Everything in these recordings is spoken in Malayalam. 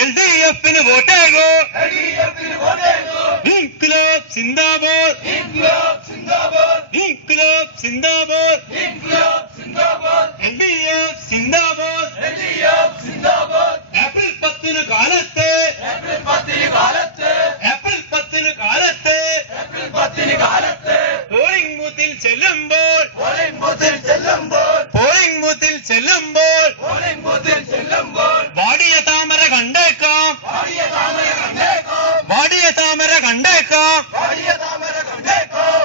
എൽ ഡി എഫിന് വോട്ടേകോ. ഇൻക്ലാബ് സിന്ദാബാദ്. ഇൻക്ലാബ് സിന്ദാബാദ്. എൽ ഡി എഫ് സിന്ദാബാദ്. ഏപ്രിൽ പത്തിന് കാലത്ത്. ഏപ്രിൽ പത്തിന് കാലത്ത്. പോളിംഗ് ബൂത്തിൽ ചെല്ലുമ്പോൾ. പോളിംഗ് ബൂത്തിൽ ചെല്ലുമ്പോൾ. പോളിംഗ് ബൂത്തിൽ ചെല്ലുമ്പോൾ. കണ്ടേക്കാം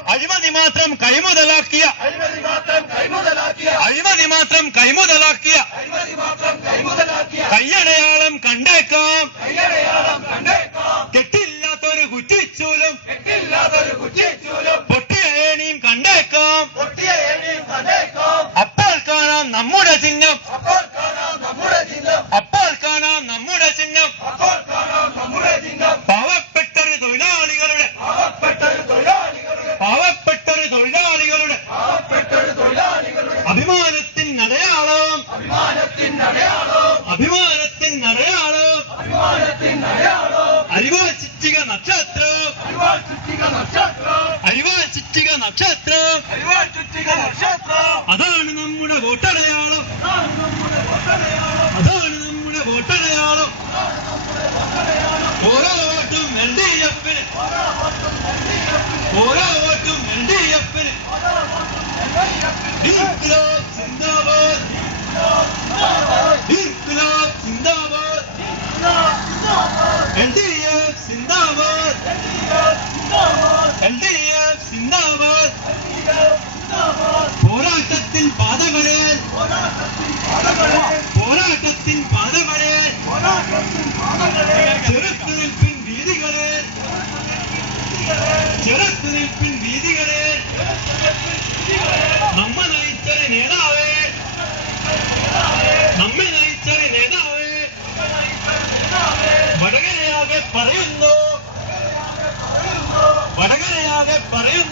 അഴിമതി മാത്രം കൈമുതലാക്കിയ. അഴിമതി മാത്രം കൈമുതലാക്കിയ. കയ്യടയാളം കണ്ടേക്കാം. കെട്ടില്ലാത്തൊരു കുറ്റിച്ചൂലും. പൊട്ടിയ ഏണിയും കണ്ടേക്കാം. അപ്പോൾ കാണാം നമ്മുടെ ചിഹ്നം അപ്പോൾ കാണാം നമ്മുടെ ചിഹ്നം അപ്പോൾ കാണാം നമ്മുടെ ചിഹ്നം അപ്പോൾ കാണാം നമ്മുടെ ചിഹ്നം പാവപ്പെട്ടൊരു തൊഴിലാളികളുടെ പാവപ്പെട്ടൊരു തൊഴിലാളികളുടെ പാവപ്പെട്ടൊരു തൊഴിലാളികളുടെ പാവപ്പെട്ടൊരു തൊഴിലാളികളുടെ അഭിമാനത്തിൻ അടയാളം അഭിമാനത്തിൻ അടയാളം അരിവാൾ ചിറ്റിക നക്ഷത്രം. അരിവാൾ ചുറ്റിക നക്ഷത്രം. അതാണ് നമ്മുടെ വോട്ടടയാളം. അതാണ് നമ്മുടെ വോട്ടടയാളം. ഓരോ വോട്ടും എൽ ഡി എഫിന്. ഓരോ വോട്ടും എൽ ഡി എഫിന് ഇൻക്ലാബ് സിന്ദാബാദ് ഇൻക്ലാബ് സിന്ദാബാദ് എൽ ഡി എഫ് സിന്ദാബാദ് എൽ ഡി എഫ് സിന്ദാബാദ് പോരാട്ടത്തിൻ പാതകളെ പോരാട്ടത്തിൻ പാതകളെ ചെറുത്തുനിൽപ്പിൻ വീതികളെ ചെറുത്തുനിൽപ്പിൻ വീതികളെ നമ്മ നയിച്ചൊരു നേതാവേ നമ്മെ നയിച്ചൊരു നേതാവേ വടകരയാകെ പറയുന്നു. വടകരയാകെ പറയുന്നു.